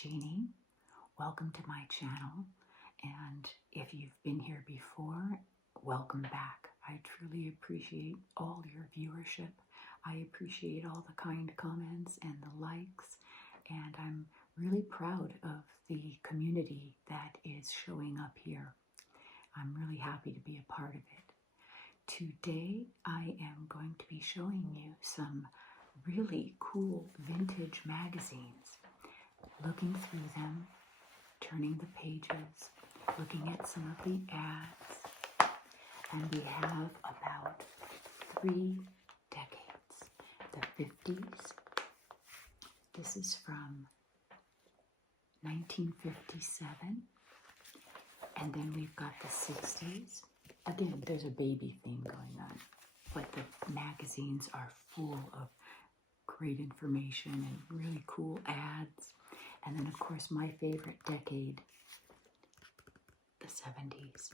Jeannie. Welcome to my channel, and if you've been here before, welcome back. I truly appreciate all your viewership. I appreciate all the kind comments and the likes, and I'm really proud of the community that is showing up here. I'm really happy to be a part of it. Today I am going to be showing you some really cool vintage magazines. Looking through them, turning the pages, looking at some of the ads, and we have about 3 decades. The 50s, this is from 1957, and then we've got the 60s. Again, there's a baby theme going on, but the magazines are full of great information and really cool ads. And then, of course, my favorite decade, the 70s.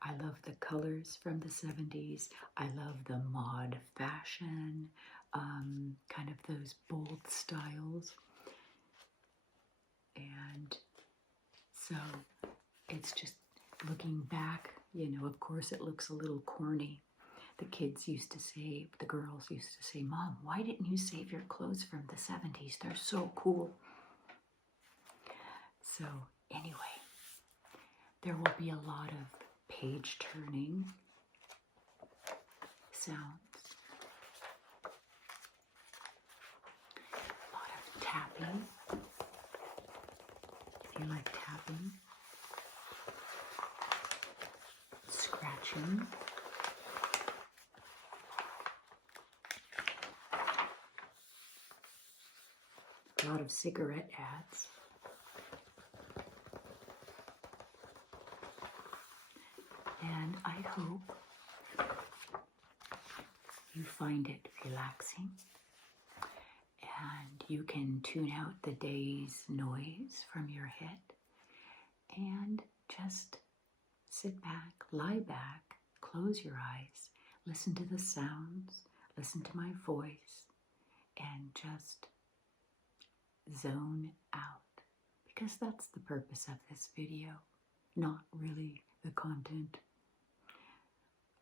I love the colors from the 70s. I love the mod fashion, kind of those bold styles. And so it's just looking back, you know, of course it looks a little corny. The kids used to say, the girls used to say, "Mom, why didn't you save your clothes from the 70s? They're so cool." So anyway, there will be a lot of page turning sounds, a lot of tapping. If you like tapping, scratching. A lot of cigarette ads. And I hope you find it relaxing and you can tune out the day's noise from your head and just sit back, lie back, close your eyes, listen to the sounds, listen to my voice, and just zone out, because that's the purpose of this video, not really the content.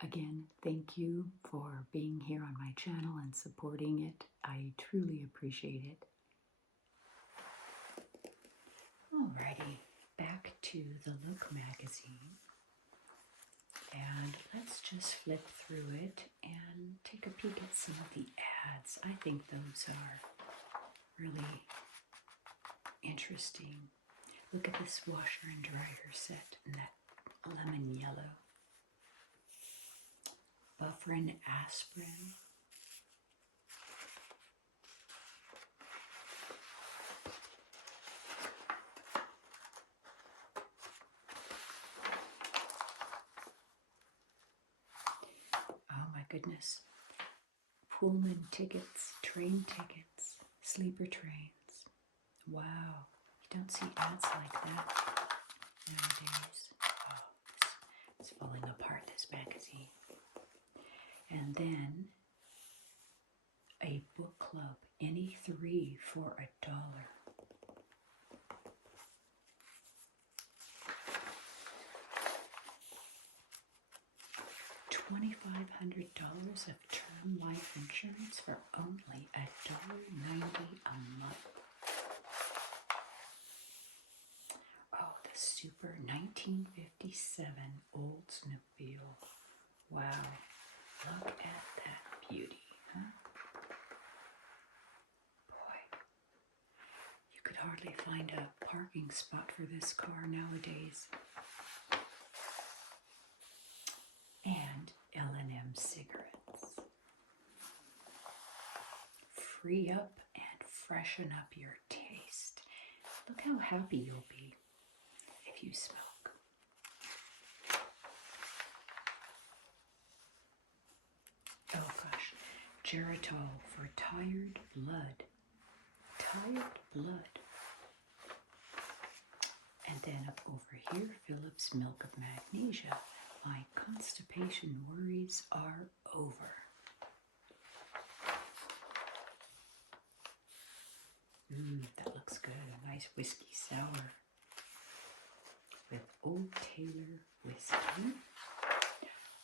Again, thank you for being here on my channel and supporting it. I truly appreciate it. Alrighty, back to the Look magazine. And let's just flip through it and take a peek at some of the ads. I think those are really interesting. Look at this washer and dryer set in that lemon yellow. Bufferin aspirin. Oh my goodness. Pullman tickets, train tickets, sleeper trains. Wow, you don't see ads like that nowadays. Oh, it's falling apart, this magazine. And then a book club, any 3 for $1. $2,500 of term life insurance for only $1.90 a month. Oh, the super 1957 Oldsmobile. Wow, look at that beauty, huh? Boy, you could hardly find a parking spot for this car nowadays. And L&M cigarettes. Free up and freshen up your taste. Look how happy you'll be if you smoke. Oh gosh, Geritol for tired blood. Tired blood. And then up over here, Phillips Milk of Magnesia. My constipation worries are over. That looks good. A nice whiskey sour with Old Taylor whiskey.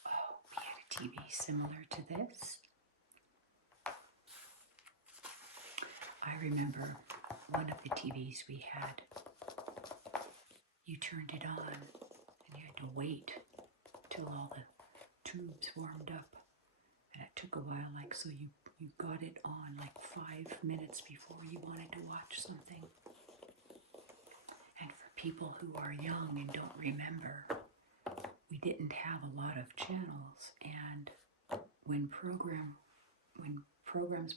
Oh, we had a TV similar to this. I remember one of the TVs we had, you turned it on and you had to wait till all the tubes warmed up. And it took a while, like, so you got it on like 5 minutes before you wanted to watch something. And for people who are young and don't remember, we didn't have a lot of channels, and when programs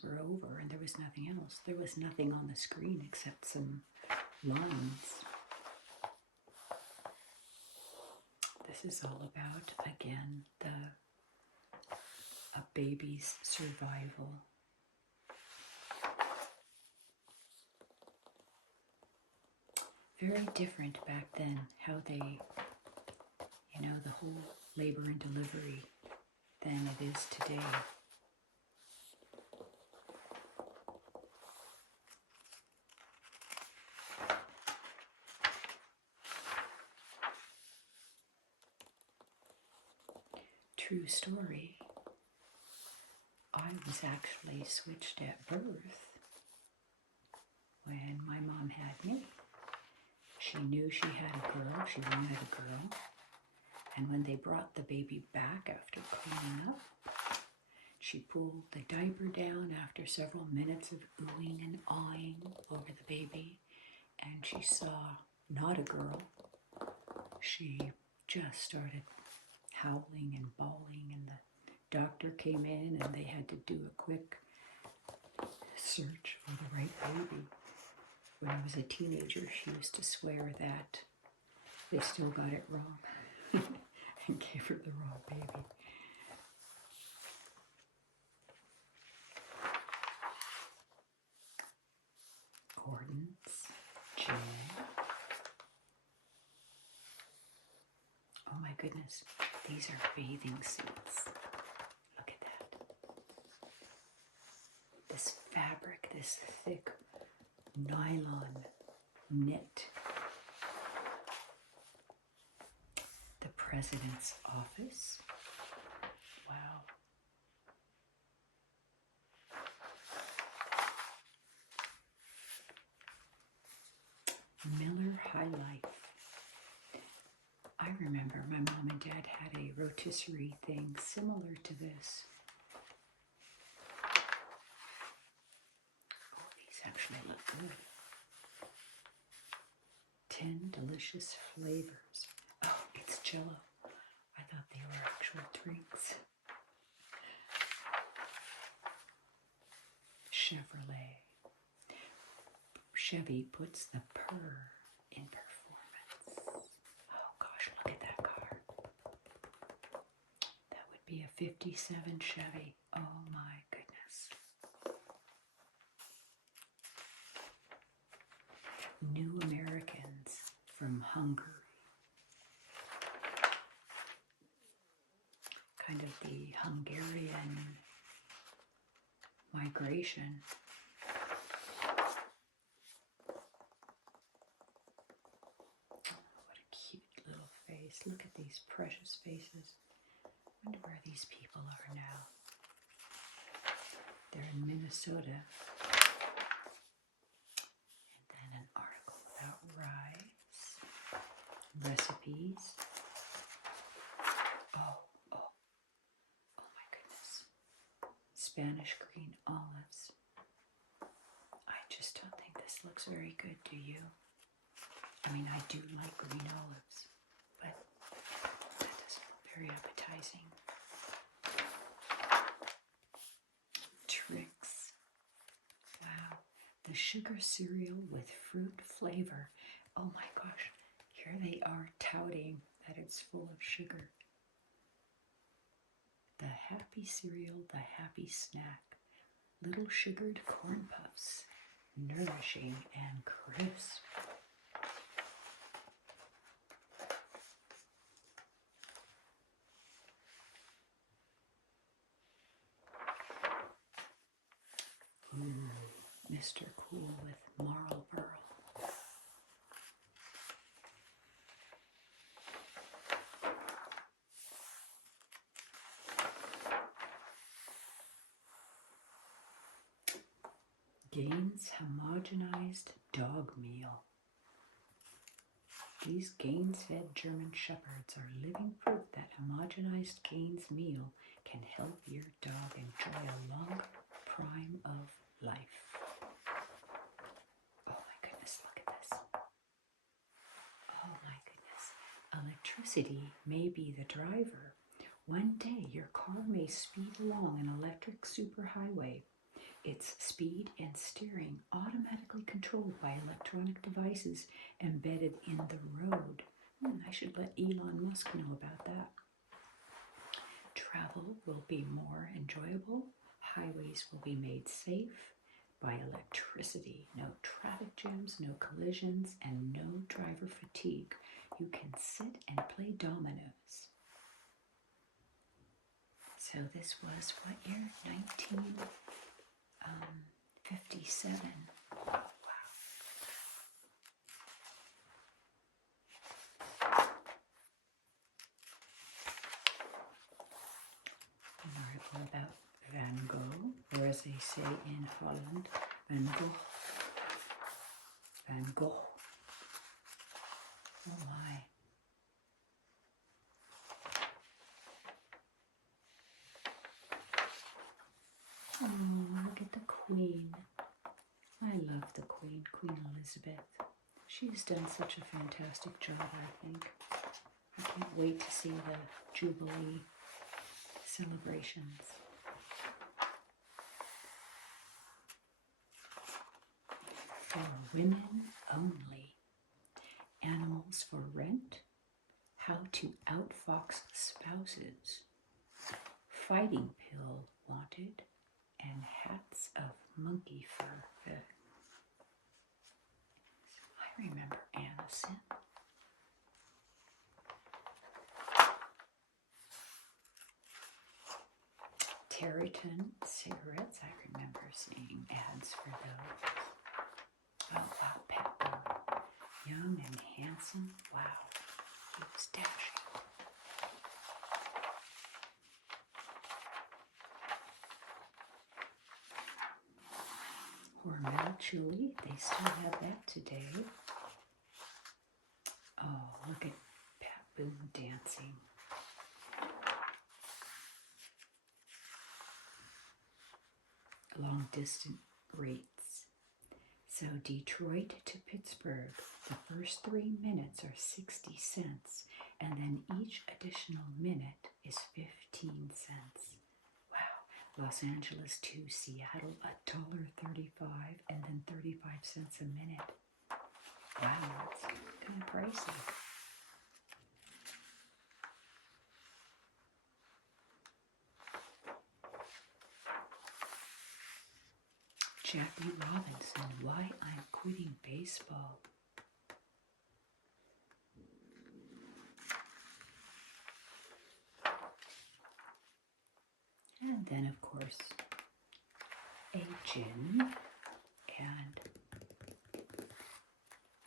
were over and there was nothing else, there was nothing on the screen except some lines. This is all about, again, a baby's survival. Very different back then, how they, the whole labor and delivery than it is today. True story. I was actually switched at birth when my mom had me. She knew she had a girl, she wanted a girl, and when they brought the baby back after cleaning up, she pulled the diaper down after several minutes of oohing and awing over the baby, and she saw not a girl. She just started howling and bawling, and the doctor came in and they had to do a quick search for the right baby. When I was a teenager, she used to swear that they still got it wrong and gave her the wrong baby. Gordon's gel. Oh my goodness, these are bathing suits. Look at that. This fabric, this thick nylon knit. The President's Office. Wow. Miller High Life. I remember my mom and dad had a rotisserie thing similar to this. Oh, these actually look good. 10 delicious flavors. Oh, it's Jello. I thought they were actual drinks. Chevrolet. Chevy puts the purr in performance. Oh gosh, look at that car. That would be a 57 Chevy. Oh my goodness. New Americans from Hungary. Kind of the Hungarian migration. What a cute little face. Look at these precious faces. I wonder where these people are now. They're in Minnesota. And then an article about rice, recipes. Oh my goodness. Spanish green olives. I just don't think this looks very good, do you? I mean, I do like green olives, but that doesn't look very appetizing. Tricks. Wow. The sugar cereal with fruit flavor. Oh my gosh. Here they are touting that it's full of sugar. The happy cereal, the happy snack. Little sugared corn puffs. Nourishing and crisp. Mr. Cool with Marlboro. Gaines homogenized dog meal. These Gaines-fed German Shepherds are living proof that homogenized Gaines meal can help your dog enjoy a long prime of life. Oh my goodness, look at this. Oh my goodness. Electricity may be the driver. One day your car may speed along an electric superhighway. Its speed and steering automatically controlled by electronic devices embedded in the road. I should let Elon Musk know about that. Travel will be more enjoyable. Highways will be made safe by electricity. No traffic jams, no collisions, and no driver fatigue. You can sit and play dominoes. So this was what year? 1957. Wow. An article about Van Gogh, or as they say in Holland, Van Gogh. Van Gogh. Oh my. Oh, look at the Queen. I love the Queen, Queen Elizabeth. She's done such a fantastic job, I think. I can't wait to see the Jubilee celebrations. For women only. Animals for rent. How to outfox spouses. Fighting pill wanted. And hats of monkey fur. I remember Anacin. Territon cigarettes. I remember seeing ads for those. Oh wow, Pet Boy. Young and handsome. Wow, he was dashing. Hormel chili, they still have that today. Oh, look at Pat Boone dancing. Long distance rates. So Detroit to Pittsburgh, the first 3 minutes are 60 cents, and then each additional minute is 15 cents. Wow. Los Angeles to Seattle, $1.35, and then 35 cents a minute. Wow, that's kind of pricey. Jackie Robinson, Why I'm Quitting Baseball. And then, of course, a gin and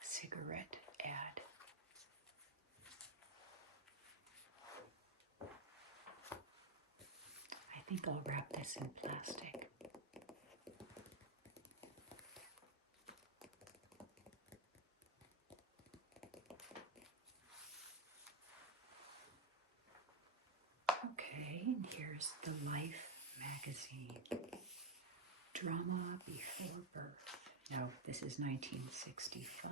cigarette ad. I think I'll wrap this in plastic. Okay, and here's the Life magazine. Drama Before Birth. Now, this is 1965.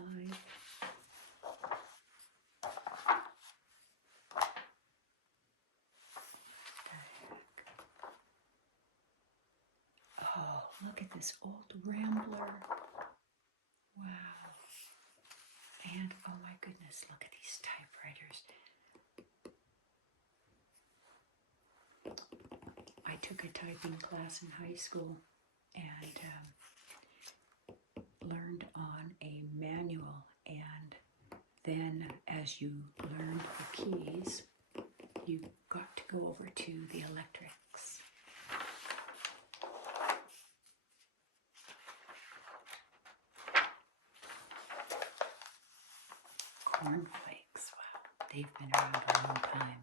Oh, look at this old Rambler. Wow. And, oh my goodness, look at these typewriters. I took a typing class in high school and learned on a manual, and then as you learned the keys, you got to go over to the electrics. cornflakes. Wow, they've been around a long time.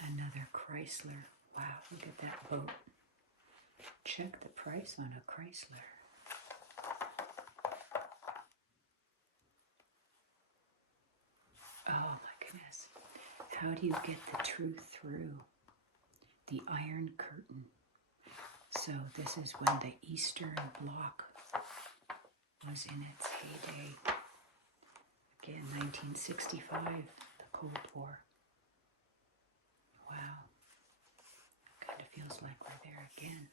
Another Chrysler. Wow, look at that boat. Check the price on a Chrysler. Oh my goodness. How do you get the truth through? The Iron Curtain. So this is when the Eastern Bloc was in its heyday. Again, 1965, the Cold War. Wow. Kind of feels like we're there again.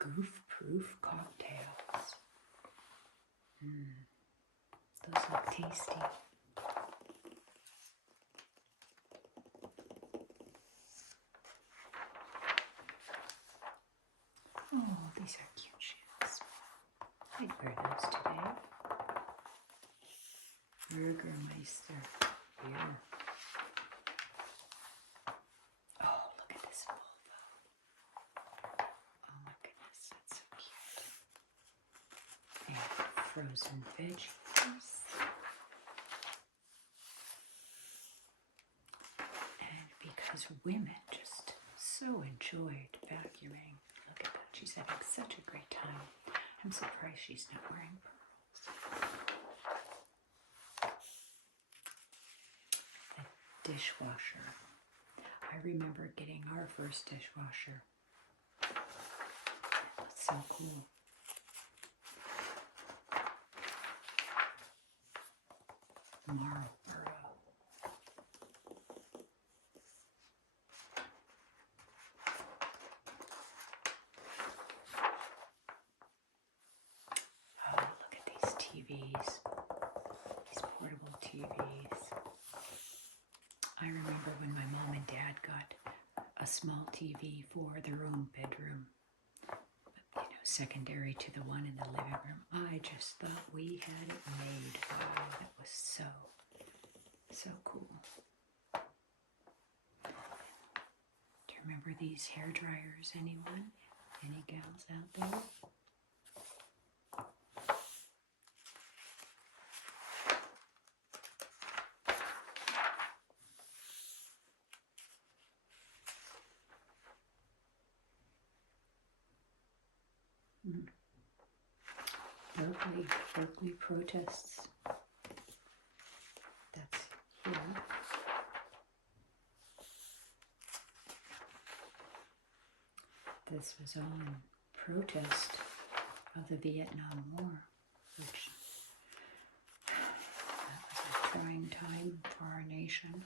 Goof-proof cocktails. Those look tasty. Oh, these are cute shoes. I'd wear those today. Burgermeister beer. Oh, look at this Volvo. Oh my goodness, that's so cute. And frozen veggies. And because women just so enjoyed vacuuming. Look at that. She's having such a great time. I'm surprised she's not wearing pearls. The dishwasher. I remember getting our first dishwasher. It was so cool. Marlboro. Oh, look at these TVs. These portable TVs. I remember when my mom and dad got a small TV for their own bedroom, you know, secondary to the one in the living room. I just thought we had it made. Wow, that was so cool. Do you remember these hair dryers, anyone? Any gals out there? Berkeley protests. That's here. This was all in protest of the Vietnam War, which that was a trying time for our nation.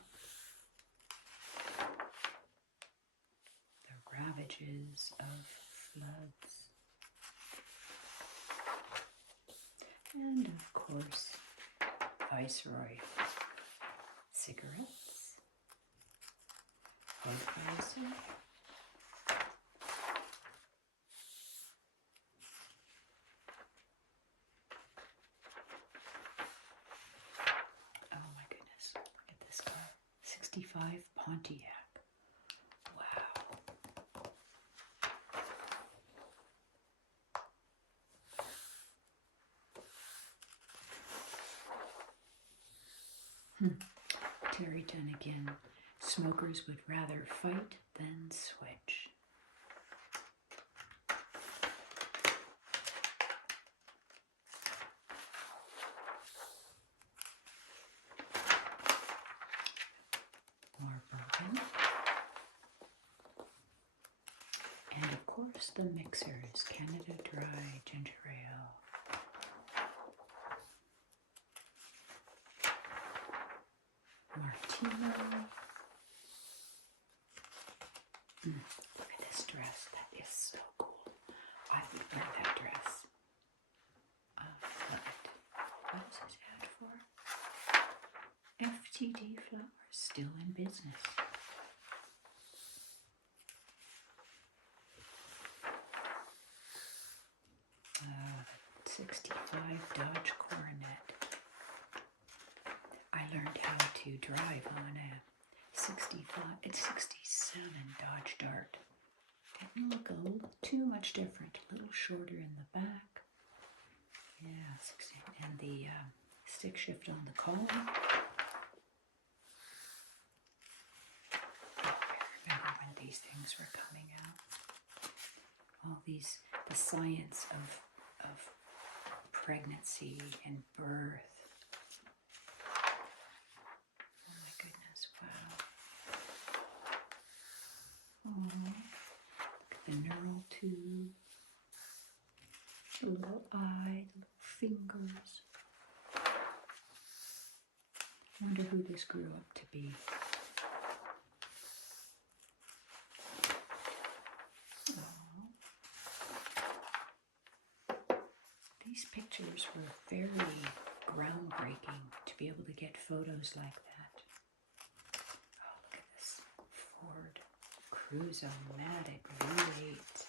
The ravages of floods. And of course, Viceroy cigarettes, Budweiser, oh my goodness, look at this car, 65 Pontiac, wow. Terryton again. Smokers would rather fight than switch. More bourbon. And of course the mixers. Canada Dry Ginger Ale. Martino. Look at this dress. That is so cool. I would wear that dress. I love it. What is this ad for? FTD Flowers, still in business. 65 Dodge Coronet. I learned how to drive on a 65, it's 67 Dodge Dart. Didn't look a little too much different. A little shorter in the back. Yeah, 60. And the stick shift on the collar. I remember when these things were coming out. All these, the science of pregnancy and birth. Oh my goodness, wow. Oh, look at the neural tube. The little eye, the little fingers. I wonder who this grew up to be. These pictures were very groundbreaking to be able to get photos like that. Oh, look at this Ford Cruise-O-Matic V8.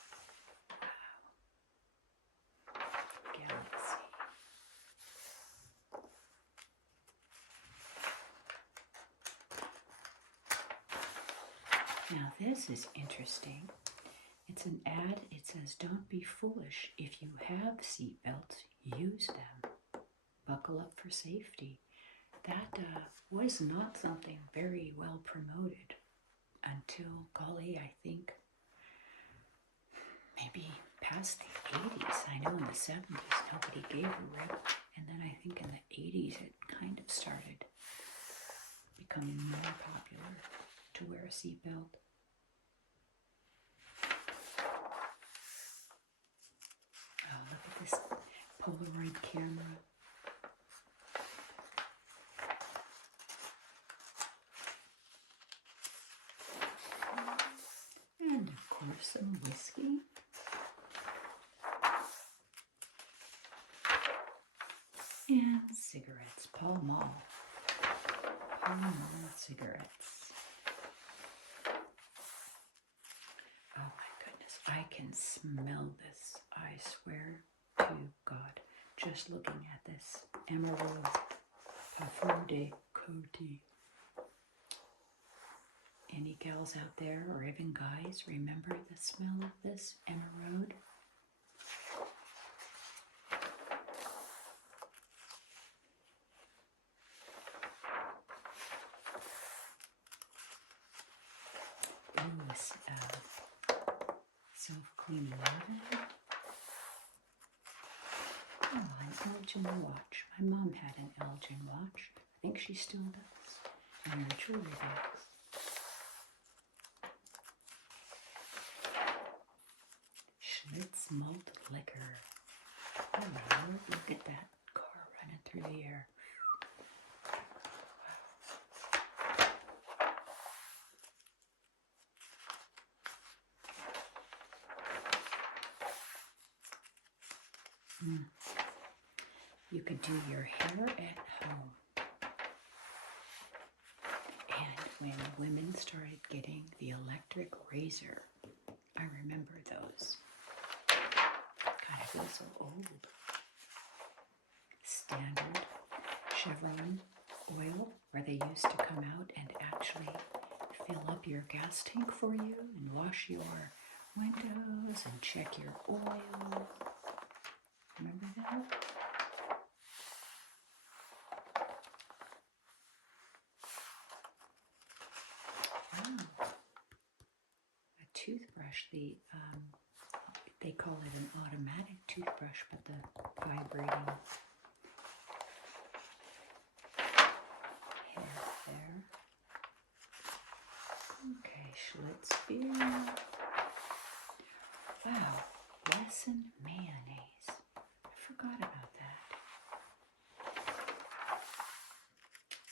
Wow. Galaxy. Now this is interesting. It's an ad. It says, "Don't be foolish. If you have seat belts, use them. Buckle up for safety." That was not something very well promoted until, golly, I think maybe past the 80s. I know in the 70s nobody gave a rip. And then I think in the 80s it kind of started becoming more popular to wear a seatbelt. Oh, look at this Polaroid camera. And of course some whiskey. And cigarettes, Pall Mall. Pall Mall cigarettes. Oh my goodness, I can smell this, I swear to God, just looking at this Emerald Parfum de Coty. Any gals out there, or even guys, remember the smell of this Emerald? Ooh, self-cleaning lavender. Oh, an Elgin watch. My mom had an Elgin watch. I think she still does. In her jewelry bags. Schlitz malt liquor. Oh Lord, look at that car running through the air. You could do your hair at home. And when women started getting the electric razor, I remember those. God, I feel so old. Standard Chevron oil, where they used to come out and actually fill up your gas tank for you and wash your windows and check your oil. Remember that? Oh, a toothbrush. They call it an automatic toothbrush, but the vibrating hair there. Okay, Schlitz beer. Wow, Lesson mayonnaise. I forgot about that.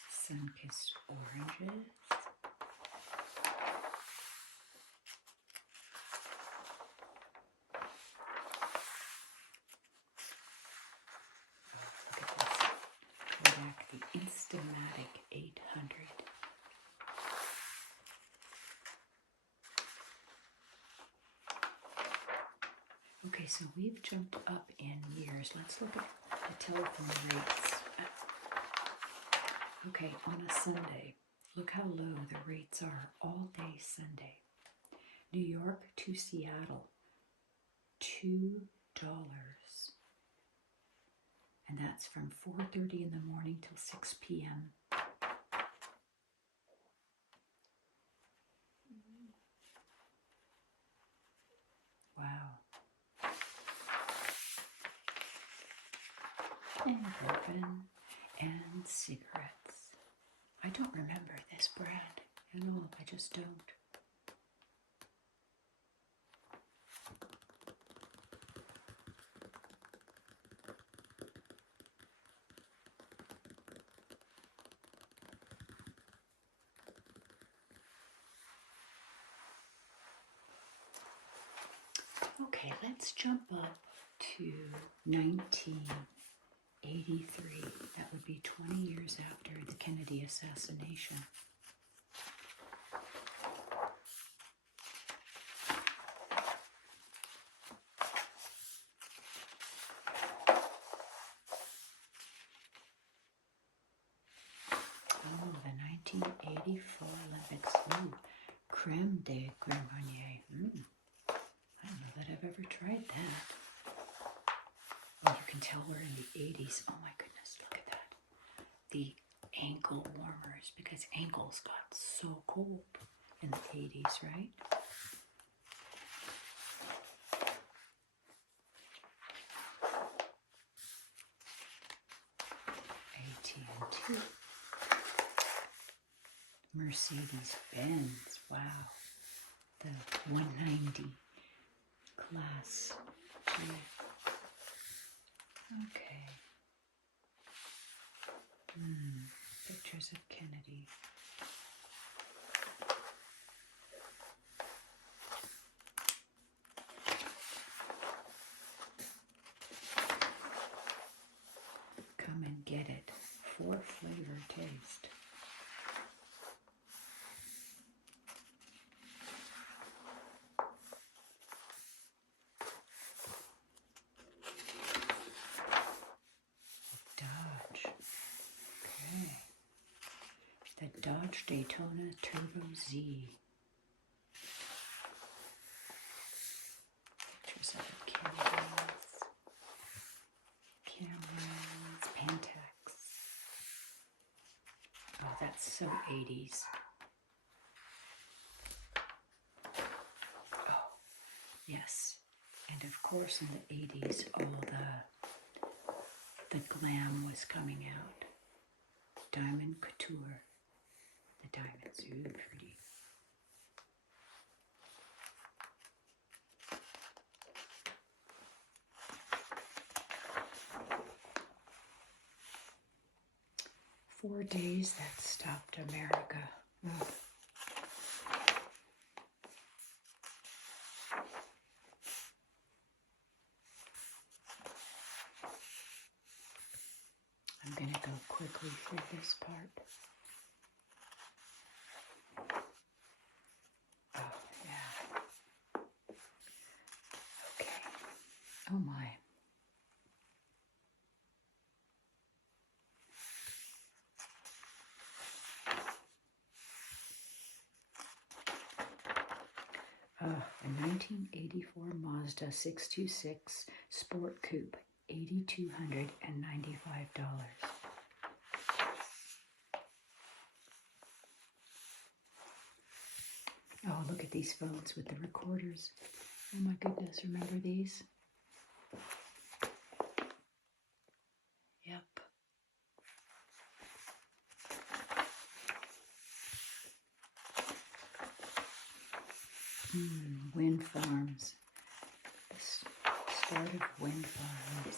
Sun-kissed oranges. The Instamatic 800. Okay, so we've jumped up in years. Let's look at the telephone rates. Okay, on a Sunday, Look how low the rates are all day Sunday. New York to Seattle, $2. And that's from 4:30 in the morning till 6 p.m. Wow. And bourbon and cigarettes. I don't remember this brand at all. I just don't. Okay, let's jump up to 1983. That would be 20 years after the Kennedy assassination. Oh, the 1984 Olympics. Ooh, creme de creme brûlée. I don't know that I've ever tried that. Well, you can tell we're in the 80s. Oh my goodness, look at that. The ankle warmers, because ankles got so cold in the 80s, right? AT&T. Mercedes-Benz, wow. The 190 class G. Okay. Pictures of Kennedy. Come and get it. 4-flavor taste. Dodge. Okay. The Dodge Daytona Turbo Z. Pictures of Kennedys, Camrys, Pantex. Oh, that's so 80s. Oh, yes. And of course in the 80s, all the glam was coming out. Diamond couture. The diamonds, ooh, pretty. "4 days that stopped America." Oh. I'm going to go quickly through this part. Oh, yeah. Okay. Oh, my. A 1984 Mazda 626 Sport Coupe, $8,295. Oh, look at these phones with the recorders. Oh my goodness, remember these? Yep. Wind farms. The start of wind farms.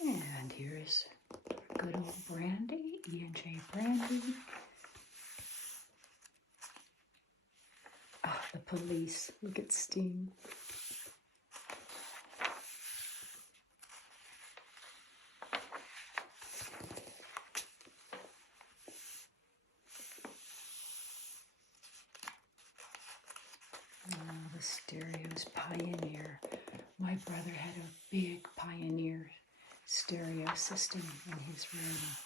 And here's good old brandy, E&J brandy. Oh, the police. Look at Sting. Oh, the stereos, Pioneer. My brother had a big Pioneer stereo system in his room.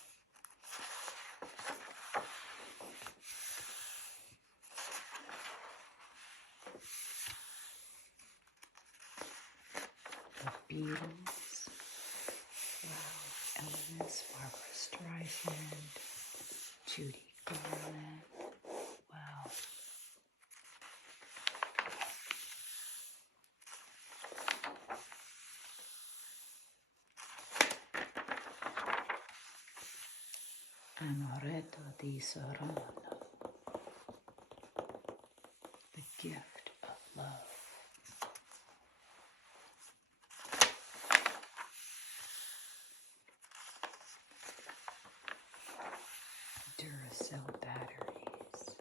The Beatles. Wow. Elvis, Barbara Streisand, Judy Garland. Wow. Amoretto di Sorano, the gift of love. Duracell batteries.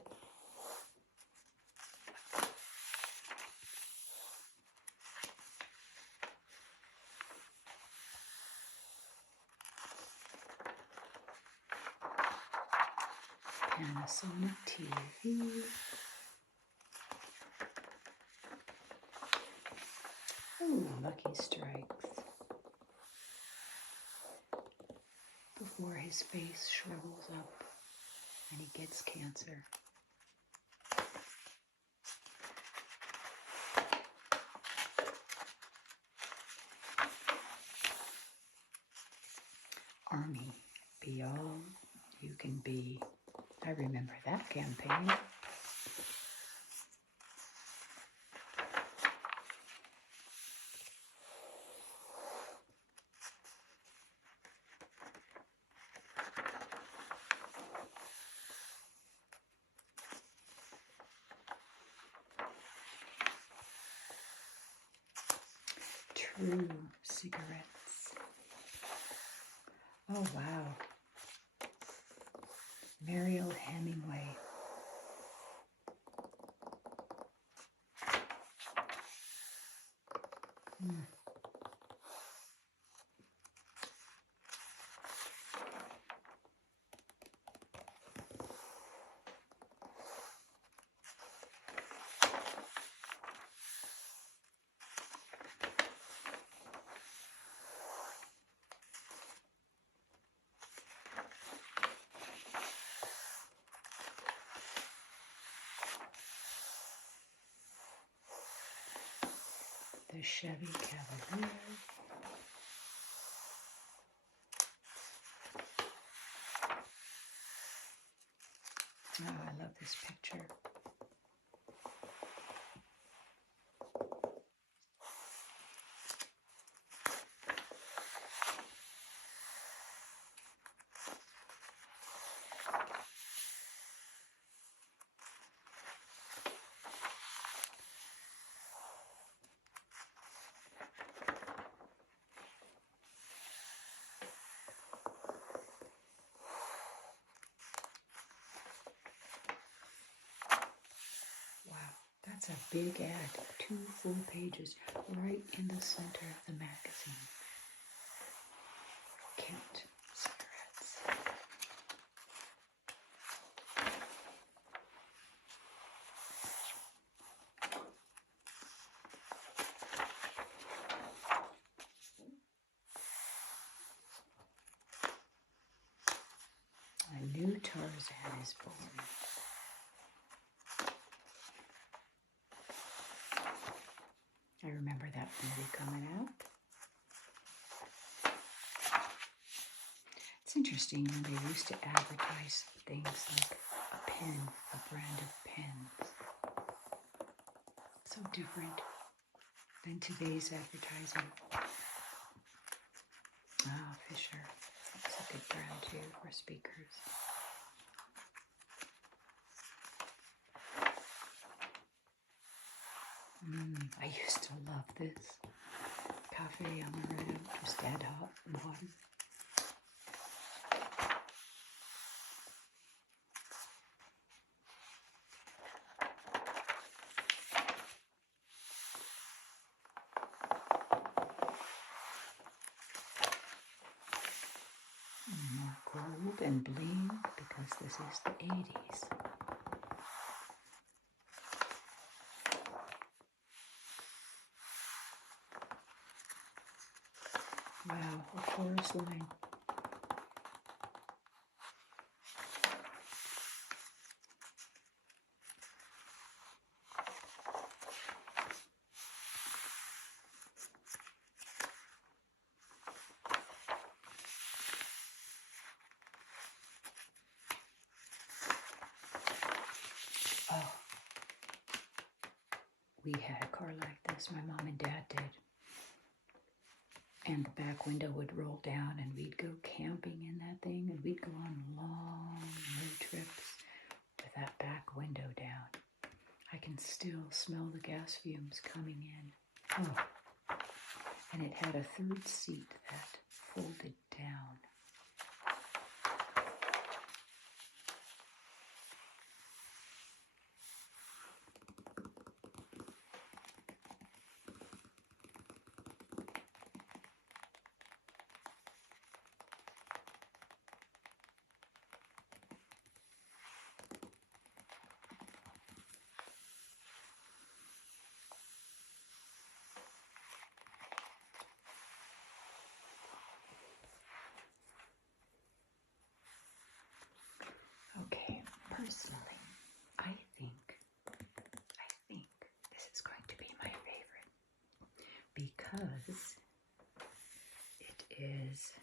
Panasonic TV. Ooh, Lucky Strikes. Before his face shrivels up and he gets cancer. Army, be all you can be. I remember that campaign. True cigarettes. Oh, wow. Mariel Hemingway. The Chevy Cavalier. Oh, I love this picture. That's a big ad, 2 full pages, right in the center of the magazine. Kent cigarettes. A new Tarzan is born. I remember that movie coming out. It's interesting when they used to advertise things like a pen, a brand of pens. So different than today's advertising. Ah, Fisher. That's a good brand too for speakers. I used to love this. Cafe amaretto, just add hot water. More gold and bling because this is the 80s. Wow, a chorus line. Oh, we had a car like this, my mom and dad did. And the back window would roll down and we'd go camping in that thing, and we'd go on long road trips with that back window down. I can still smell the gas fumes coming in. Oh, and it had a third seat that folded down. Okay, personally, I think this is going to be my favorite because it is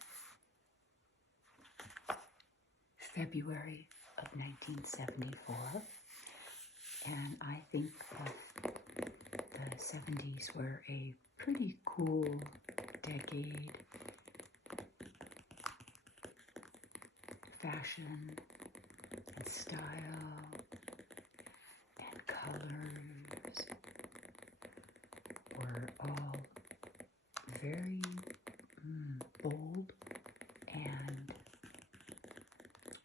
February of 1974, and I think the 70s were a pretty cool decade. Fashion and style and colors were all very bold and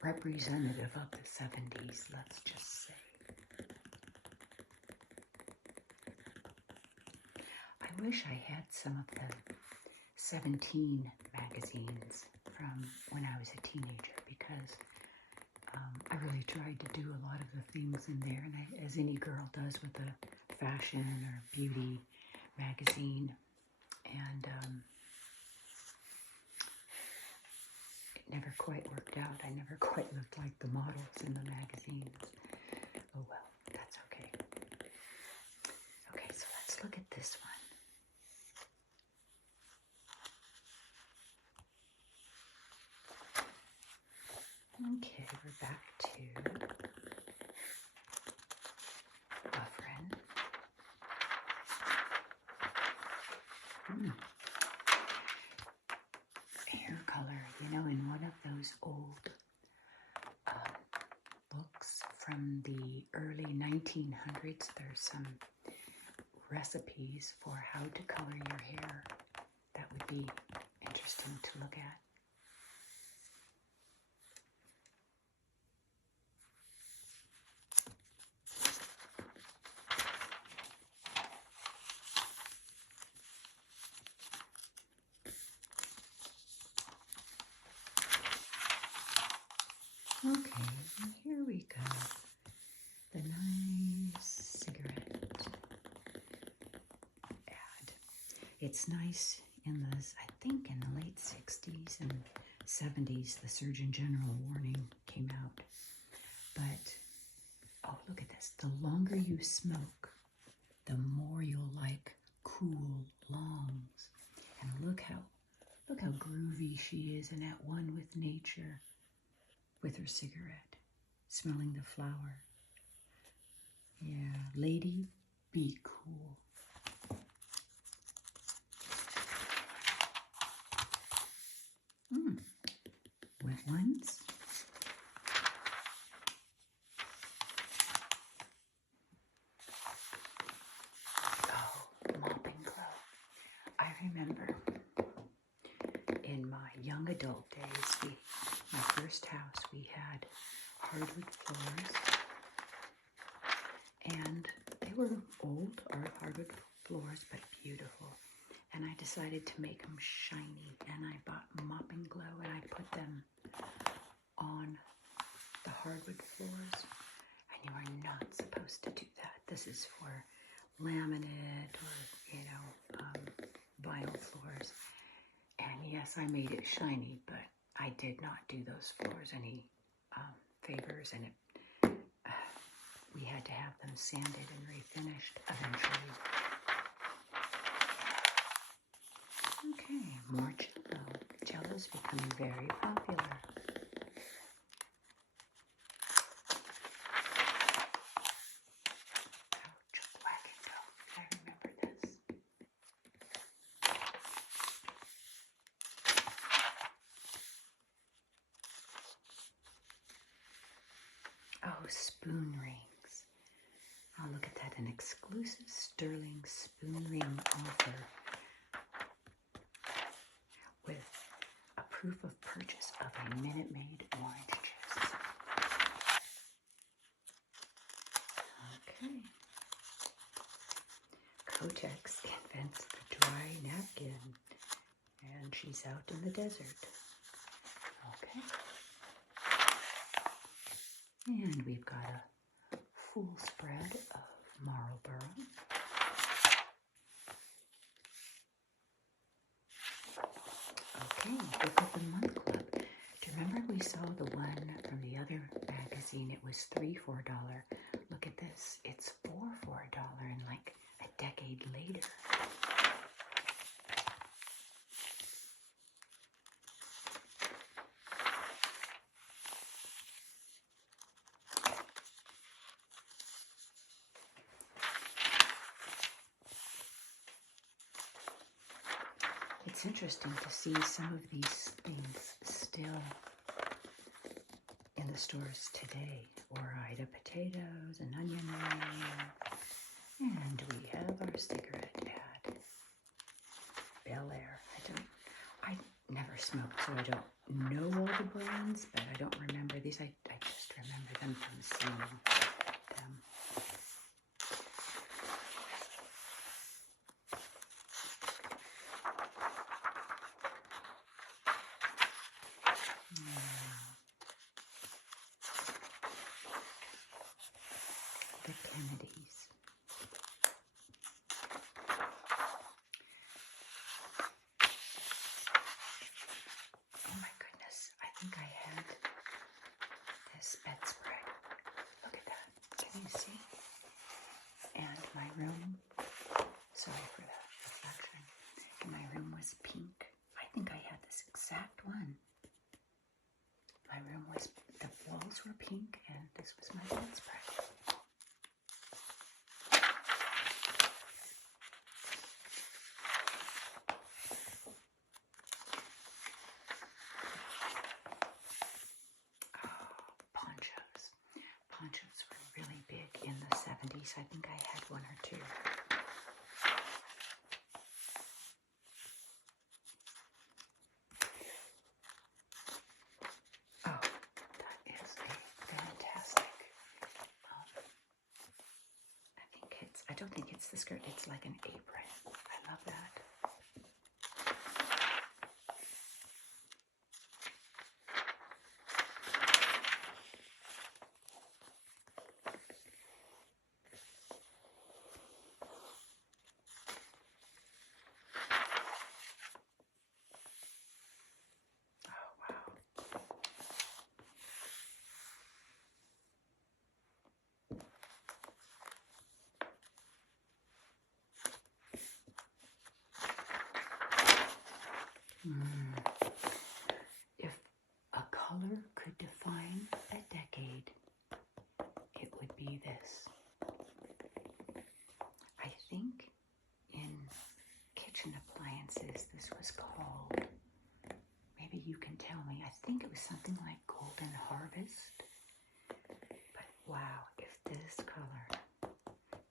representative of the 70s, let's just say. I wish I had some of the 17 magazines from when I was a teenager, because I really tried to do a lot of the things in there, and as any girl does with a fashion or beauty magazine, and it never quite worked out. I never quite looked like the models in the magazines. Oh well, that's okay. Okay, so let's look at this one. Okay, we're back to Buffrin. Hair color, you know, in one of those old books from the early 1900s, there's some recipes for how to color your hair that would be interesting to look at. Okay, and here we go. The nice cigarette ad. It's nice in the, I think in the late 60s and 70s, the Surgeon General warning came out. But, oh, look at this. The longer you smoke, the more you'll like cool longs. And look how groovy she is and at one with nature with her cigarette, smelling the flower. Yeah, lady, be cool. Wet ones. Oh, mopping glow. I remember in my young adult days, my first house, we had hardwood floors, and they were old hardwood floors, but beautiful. And I decided to make them shiny, and I bought mopping glow, and I put them on the hardwood floors. And you are not supposed to do that. This is for laminate or, vinyl floors. And Yes, I made it shiny, but I did not do those floors any favors, and we had to have them sanded and refinished eventually. Okay, more Jello. Jello's becoming very popular. Ouch, whack and go. I remember this. Oh, spoon rings. Oh, look at that, an exclusive sterling spoon ring offer with a proof of purchase of a Minute Maid orange juice. Okay. Kotex invents the dry napkin, and she's out in the desert. Okay. And we've got a full spread of Marlboro. Okay, Book of the Month Club. Do you remember we saw the one from the other magazine? It was $3 for $4. Look at this. It's $4 for $1 and like a decade later. It's interesting to see some of these things still in the stores today. Ore-Ida potatoes and onion ring. And we have our cigarette ad. Bel Air. I never smoked, so I don't know all the brands, but I don't remember these. I just remember them from seeing them. The Kennedys. Oh my goodness, I think I had this bedspread. Look at that. Can you see? And my room, sorry for that reflection, and my room was pink. I think I had this exact one. My room was, the walls were pink, and this was my bedspread. Ponchos were really big in the 70s. I think I had one or two. Oh, that is a fantastic. I don't think it's the skirt. It's like an apron. I love that. If a color could define a decade, it would be this. I think in kitchen appliances this was called, maybe you can tell me, I think it was something like Golden Harvest. But wow, if this color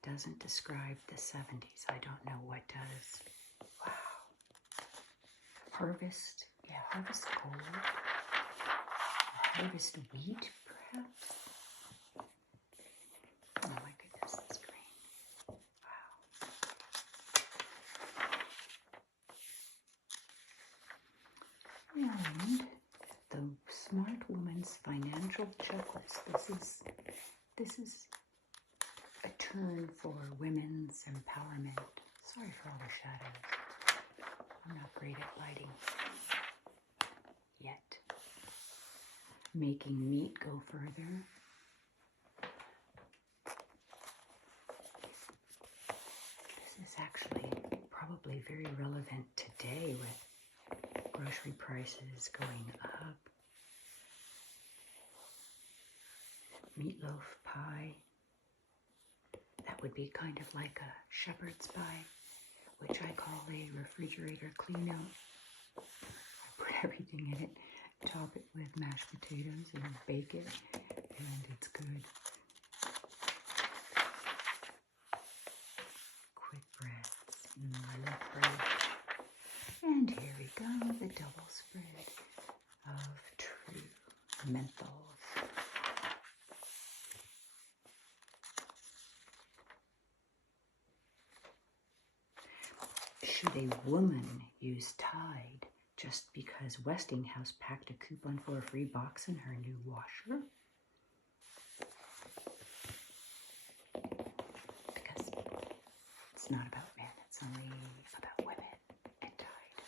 doesn't describe the 70s, I don't know what does. Wow. Harvest, yeah, Harvest Gold, Harvest Wheat, perhaps. Oh my goodness, that's green. Wow. And the Smart Woman's Financial Checklist. This is a turn for women's empowerment. Sorry for all the shadows. I'm not great at lighting. making meat go further. This is actually probably very relevant today with grocery prices going up. Meatloaf pie. That would be kind of like a shepherd's pie, which I call a refrigerator clean out. I put everything in it, top it with mashed potatoes and bake it, and it's good. Quick breads. I love bread. And here we go, the double spread of true menthols. Should a woman use Tide just because Westinghouse packed a coupon for a free box in her new washer? Because it's not about men, it's only about women and Tide.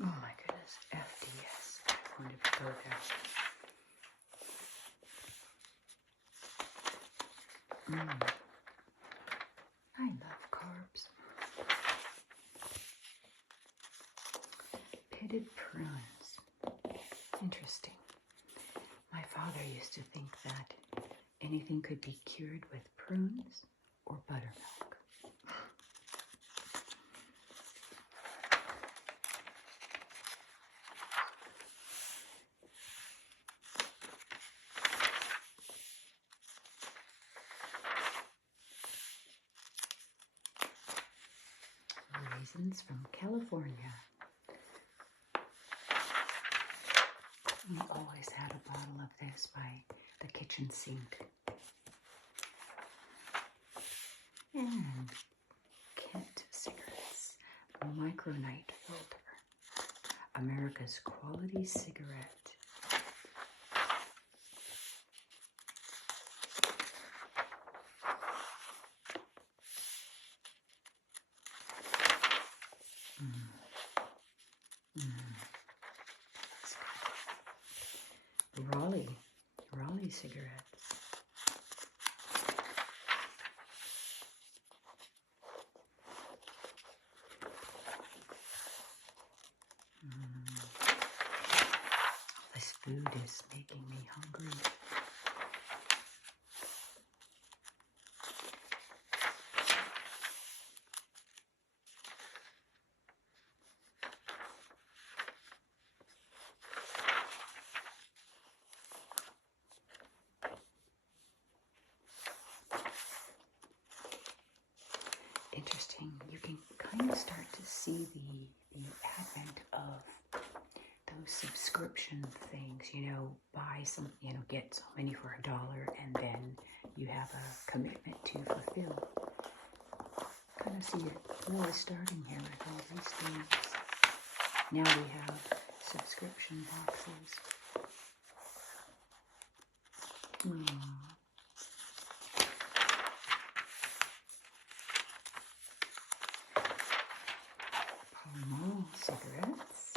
Oh my goodness, FDS. I wanted to go there. I love carbs. Pitted prunes. Interesting. My father used to think that anything could be cured with prunes or buttermilk. Raisins from California. We always had a bottle of this by the kitchen sink. And Kent cigarettes, micronite filter, America's quality cigarette. Raleigh cigarettes. This food is making me hungry. Interesting. You can kind of start to see the advent of those subscription things, buy some, get so many for $1 and then you have a commitment to fulfill. Kind of see it really starting here with all these things. Now we have subscription boxes. More cigarettes.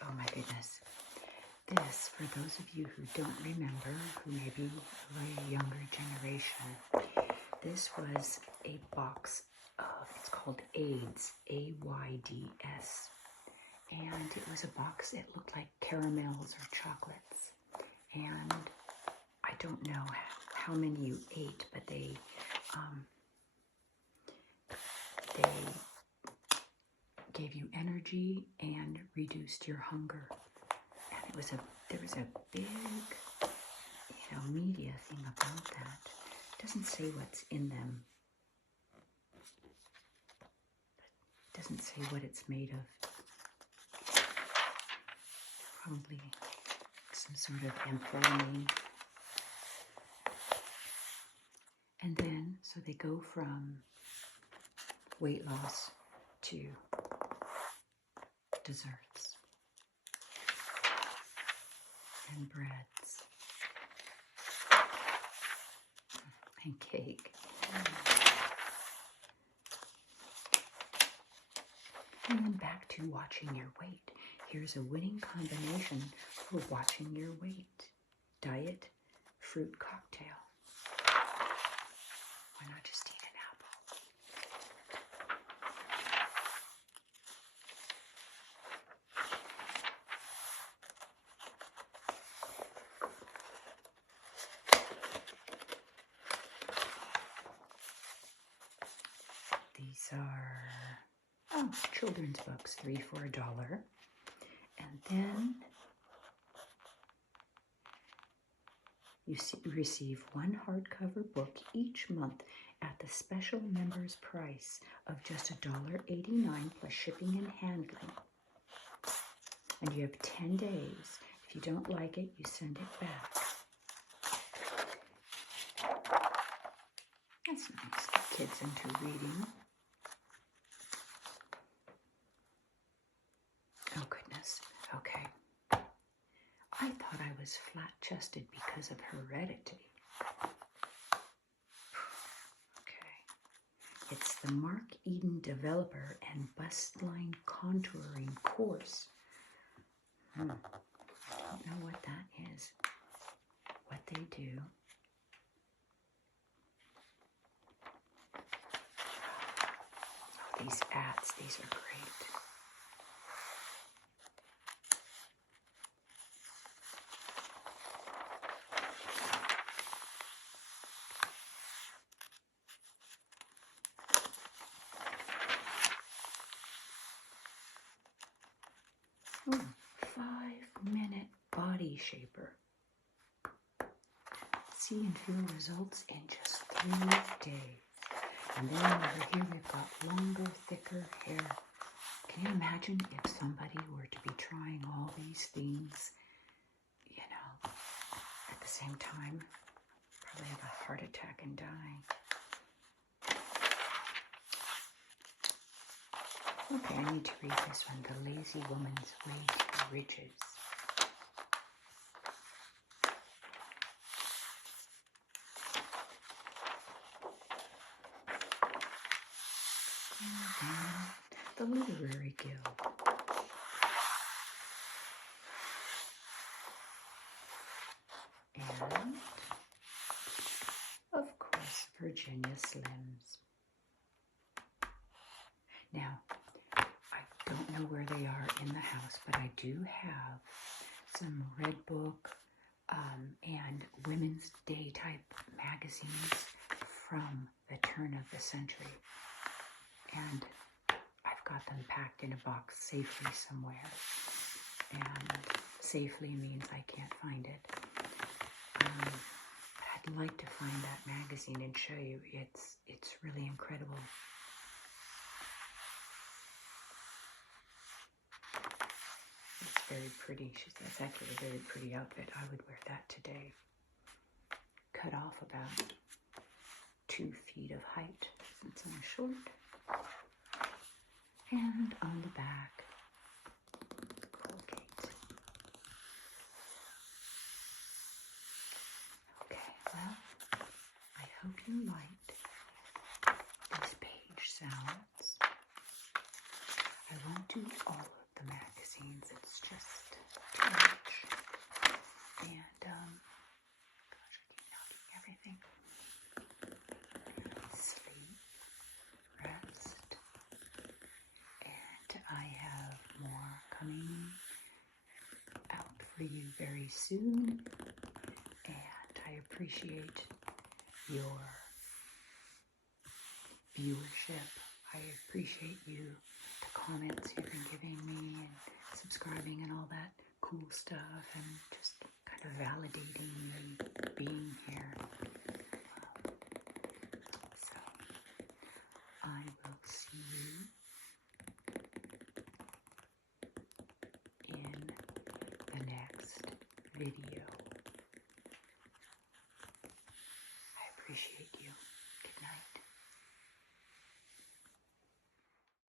Oh my goodness. This, for those of you who don't remember, who may be of a younger generation, this was a box of, it's called AIDS, AIDS. And it was a box, it looked like caramels or chocolates. And I don't know how many you ate, but they gave you energy and reduced your hunger. And there was a big, media thing about that. It doesn't say what's in them. It doesn't say what it's made of. Probably some sort of amphetamine. And then, so they go from weight loss to desserts and breads and cake. And then back to watching your weight. Here's a winning combination for watching your weight. Diet fruit cocktail. Why not just eat an apple? These are children's books, 3 for $1. And then you receive one hardcover book each month at the special members price of just $1.89 plus shipping and handling. And you have 10 days. If you don't like it, you send it back. That's nice. Get kids into reading. Oh, goodness. Okay. I thought I was flat-chested because of heredity. Okay. It's the Mark Eden Developer and Bustline Contouring Course. I don't know what that is, what they do. Oh, these ads, these are great. Oh, 5-minute body shaper. See and feel results in just 3 days. And then over here we've got longer, thicker hair. Can you imagine if somebody were to be trying all these things, you know, at the same time? Probably have a heart attack and die. Okay, I need to read this one. The Lazy Woman's Way to Riches. The Literary Guild. And, of course, Virginia Slims. Now, I don't know where they are in the house, but I do have some Red Book and Women's Day type magazines from the turn of the century. And I've got them packed in a box safely somewhere. And safely means I can't find it. I'd like to find that magazine and show you. It's really incredible. It's very pretty. That's actually a very pretty outfit. I would wear that today. Cut off about 2 feet of height since I'm short. And on the back, Colgate. Okay, well, I hope you liked these page sounds. I won't do all of the magazines, it's just too much. And, gosh, I keep knocking everything. Sleep, rest, and I have more coming out for you very soon. And I appreciate your viewership. I appreciate you, the comments you've been giving me and subscribing and all that cool stuff and just kind of validating me being here. So I will see you in the next video. I appreciate you. Good night.